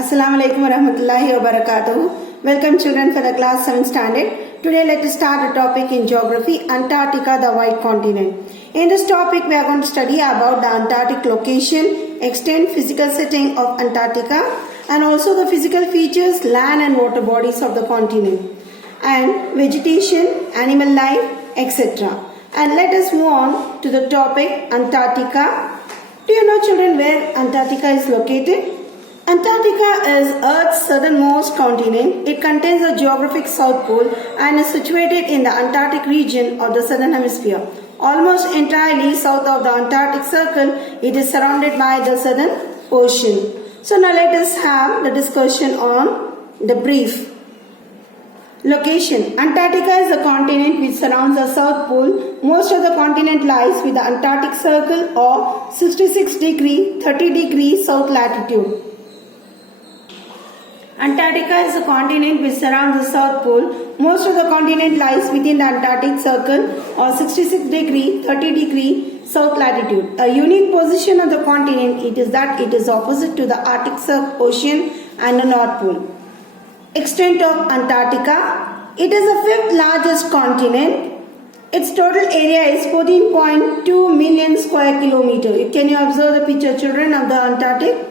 Assalamu alaikum warahmatullahi wabarakatuh. Welcome children for the class 7th standard. Today let us start a topic in geography, Antarctica, the white continent. In this topic we are going to study about the Antarctic location, extent, physical setting of Antarctica and also the physical features, land and water bodies of the continent and vegetation, animal life, etc. And let us move on to the topic Antarctica. Do you know children where Antarctica is located? Antarctica is Earth's southernmost continent. It contains the geographic South Pole and is situated in the Antarctic region of the southern hemisphere. Almost entirely south of the Antarctic Circle, it is surrounded by the Southern Ocean. So now let us have the discussion on the brief. Location. Antarctica is the continent which surrounds the South Pole. Most of the continent lies with the Antarctic Circle or 66 degree 30 degree south latitude. Antarctica is a continent which surrounds the South Pole. Most of the continent lies within the Antarctic Circle or 66 degree 30 degree south latitude. A unique position of the continent is that it is opposite to the Arctic Ocean and the North Pole. Extent of Antarctica. It is the fifth largest continent. Its total area is 14.2 million square kilometers. Can you observe the picture, children, of the Antarctic?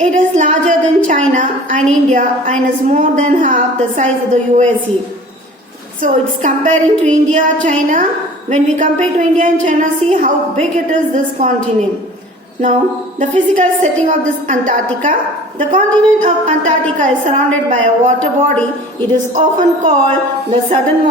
It is larger than China and India and is more than half the size of the USA. So it's comparing to India, China. When we compare to India and China, see how big it is, this continent. Now, the physical setting of this Antarctica. The continent of Antarctica is surrounded by a water body. It is often called the Southern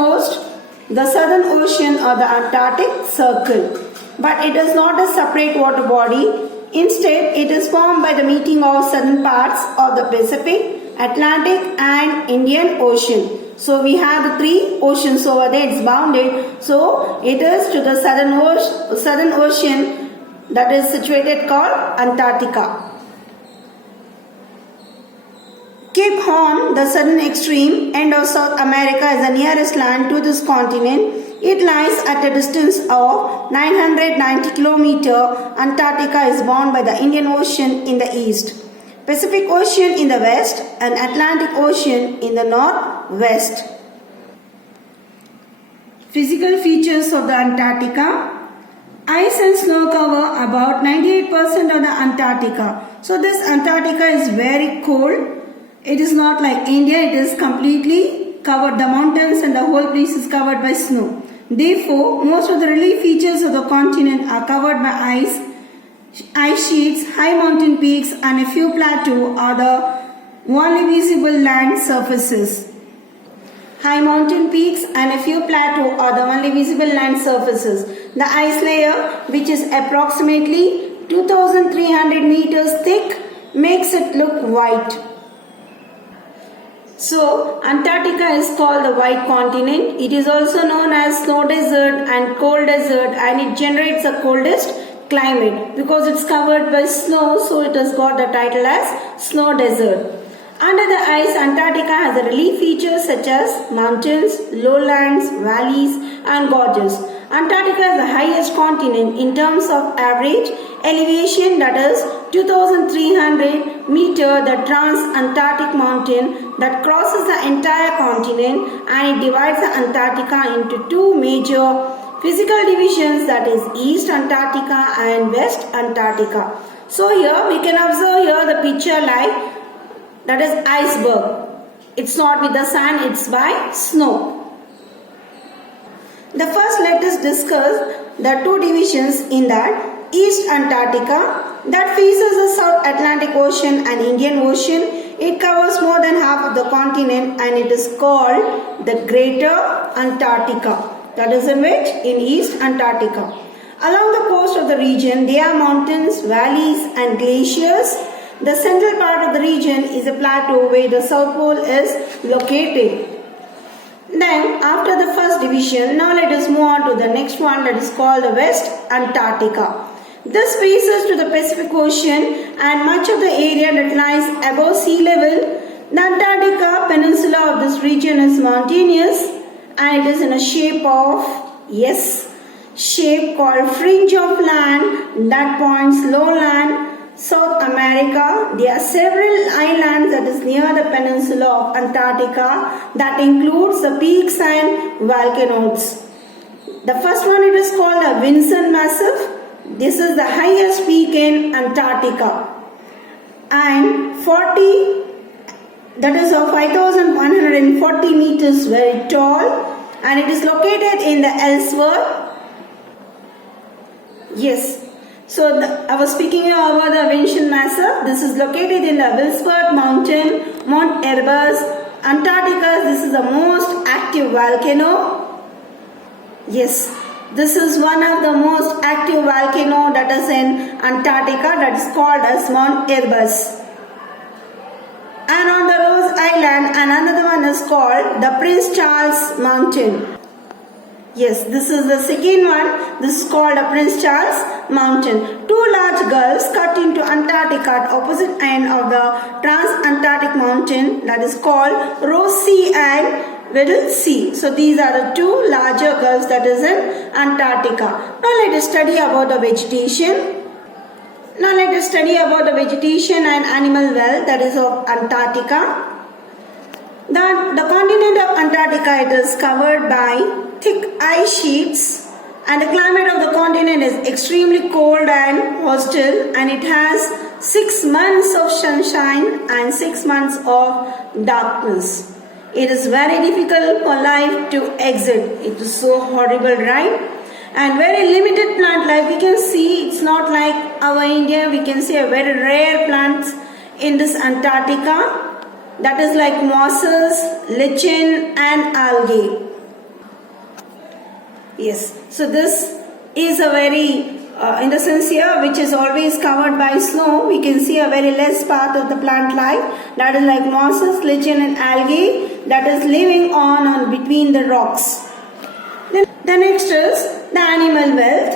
Ocean or the Antarctic Circle. But it is not a separate water body. Instead, it is formed by the meeting of southern parts of the Pacific, Atlantic and Indian Ocean. So we have the three oceans over there, it's bounded. So it is to the Southern Ocean that is situated called Antarctica. Cape Horn, the southern extreme end of South America, is the nearest land to this continent. It lies at a distance of 990 km. Antarctica is bound by the Indian Ocean in the east, Pacific Ocean in the west and Atlantic Ocean in the northwest. Physical features of the Antarctica. Ice and snow cover about 98% of the Antarctica. So this Antarctica is very cold. It is not like India, it is completely covered. The mountains and the whole place is covered by snow. Therefore, most of the relief features of the continent are covered by ice sheets, high mountain peaks and a few plateaus are the only visible land surfaces. High mountain peaks and a few plateaus are the only visible land surfaces. The ice layer, which is approximately 2,300 meters thick, makes it look white. So, Antarctica is called the white continent. It is also known as snow desert and cold desert, and it generates the coldest climate because it's covered by snow, so it has got the title as snow desert. Under the ice, Antarctica has the relief features such as mountains, lowlands, valleys and gorges. Antarctica is the highest continent in terms of average elevation, that is 2,300 meter, the trans-Antarctic mountain that crosses the entire continent, and it divides the Antarctica into two major physical divisions, that is East Antarctica and West Antarctica. So here we can observe here the picture like that is iceberg. It's not with the sand, it's by snow. The first, let us discuss the two divisions in that. East Antarctica that faces the South Atlantic Ocean and Indian Ocean. It covers more than half of the continent and it is called the Greater Antarctica. That is in which? In East Antarctica. Along the coast of the region, there are mountains, valleys and glaciers. The central part of the region is a plateau where the South Pole is located. Then, after the first division, now let us move on to the next one, that is called the West Antarctica. This faces to the Pacific Ocean and much of the area that lies above sea level. The Antarctica peninsula of this region is mountainous and it is in a shape called fringe of land that points lowland South America. There are several islands that is near the peninsula of Antarctica that includes the peaks and volcanoes. The first one, it is called the Vinson Massif. This is the highest peak in Antarctica, and 5,140 meters very tall, and it is located in the Ellsworth. Yes, so I was speaking about the Vinson Massif. This is located in the Ellsworth Mountain, Mount Erebus, Antarctica. This is the most active volcano. Yes, this is one of the most active volcano that is in Antarctica, that is called as Mount Erebus. And on the Rose Island, another one is called the Prince Charles Mountain. Yes, this is the second one. This is called the Prince Charles Mountain. Two large gulfs cut into Antarctica at opposite end of the Trans-Antarctic Mountain, that is called Ross Sea and Weddell Sea. So these are the two larger gulfs that is in Antarctica. Now let us study about the vegetation. Now let us study about the vegetation and animal wealth that is of Antarctica. The continent of Antarctica, it is covered by thick ice sheets, and the climate of the continent is extremely cold and hostile, and it has 6 months of sunshine and 6 months of darkness. It is very difficult for life to exit. It is so horrible, right? And very limited plant life. We can see it's not like our India. We can see a very rare plants in this Antarctica. That is like mosses, lichen and algae. Yes. So this is a very in the sense here, which is always covered by snow, we can see a very less part of the plant life, that is like mosses, lichen and algae that is living on between the rocks. Then the next is the animal wealth,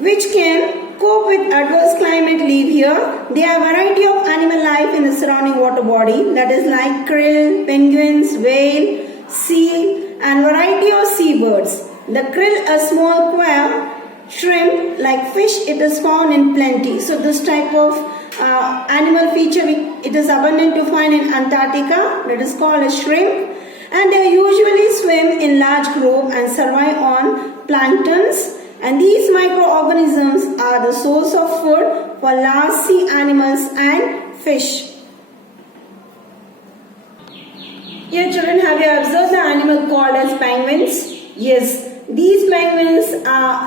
which can cope with adverse climate live here. There are a variety of animal life in the surrounding water body, that is like krill, penguins, whale, seal and variety of seabirds. The krill, a small quail, shrimp, like fish, it is found in plenty. So this type of animal feature, it is abundant to find in Antarctica, that is called a shrimp, and they usually swim in large group and survive on planktons, and these microorganisms are the source of food for large sea animals and fish. Here children, have you observed the animal called as penguins? Yes. These penguins,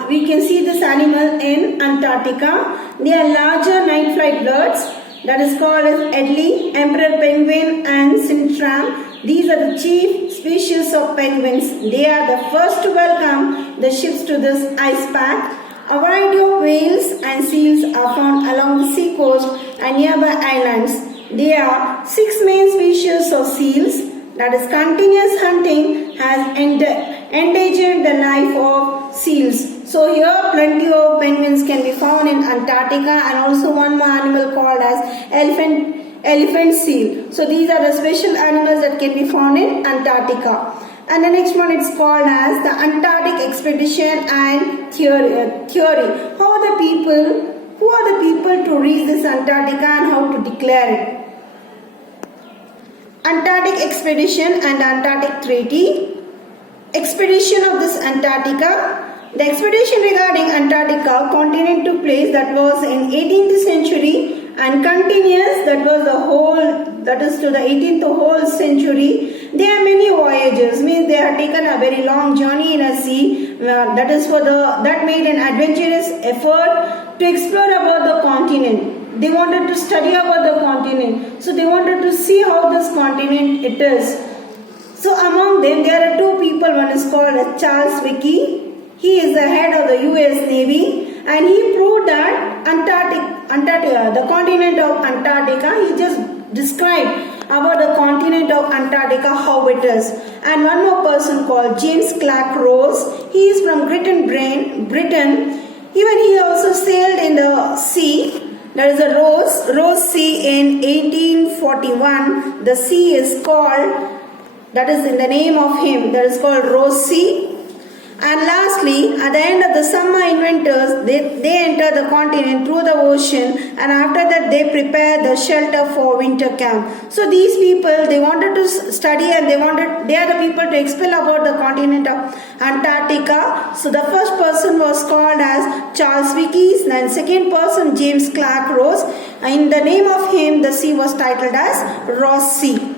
we can see this animal in Antarctica. They are larger night flight birds, that is called as Adélie, emperor penguin and Sintram. These are the chief species of penguins. They are the first to welcome the ships to this ice pack. A variety of whales and seals are found along the sea coast and nearby islands. There are 6 main species of seals. That is, continuous hunting has endangered the life of seals. So here plenty of penguins can be found in Antarctica, and also one more animal called as elephant seal. So these are the special animals that can be found in Antarctica. And the next one is called as the Antarctic Expedition and theory. Who are the people to reach this Antarctica and how to declare it? Antarctic Expedition and Antarctic Treaty. Expedition of this Antarctica. The expedition regarding Antarctica continent took place, that was in 18th century, and continuous, that was the whole, that is to the 18th whole century. There are many voyages, means they have taken a very long journey in a sea, that made an adventurous effort to explore about the continent. They wanted to study about the continent. So they wanted to see how this continent it is. So among them, there are 2 people. One is called Charles Vicky. He is the head of the US Navy, and he proved that Antarctica, the continent of Antarctica, he just described about the continent of Antarctica, how it is. And one more person called James Clark Ross. He is from Britain. Even he also sailed in the sea. There is a Ross Sea in 1841. The sea is called, that is in the name of him, that is called Ross Sea. And lastly, at the end of the summer, inventors they enter the continent through the ocean, and after that they prepare the shelter for winter camp. So these people, they wanted to study, and they are the people to explain about the continent of Antarctica. So the first person was called as Charles Vickers, and second person James Clark Ross. In the name of him, the sea was titled as Ross Sea.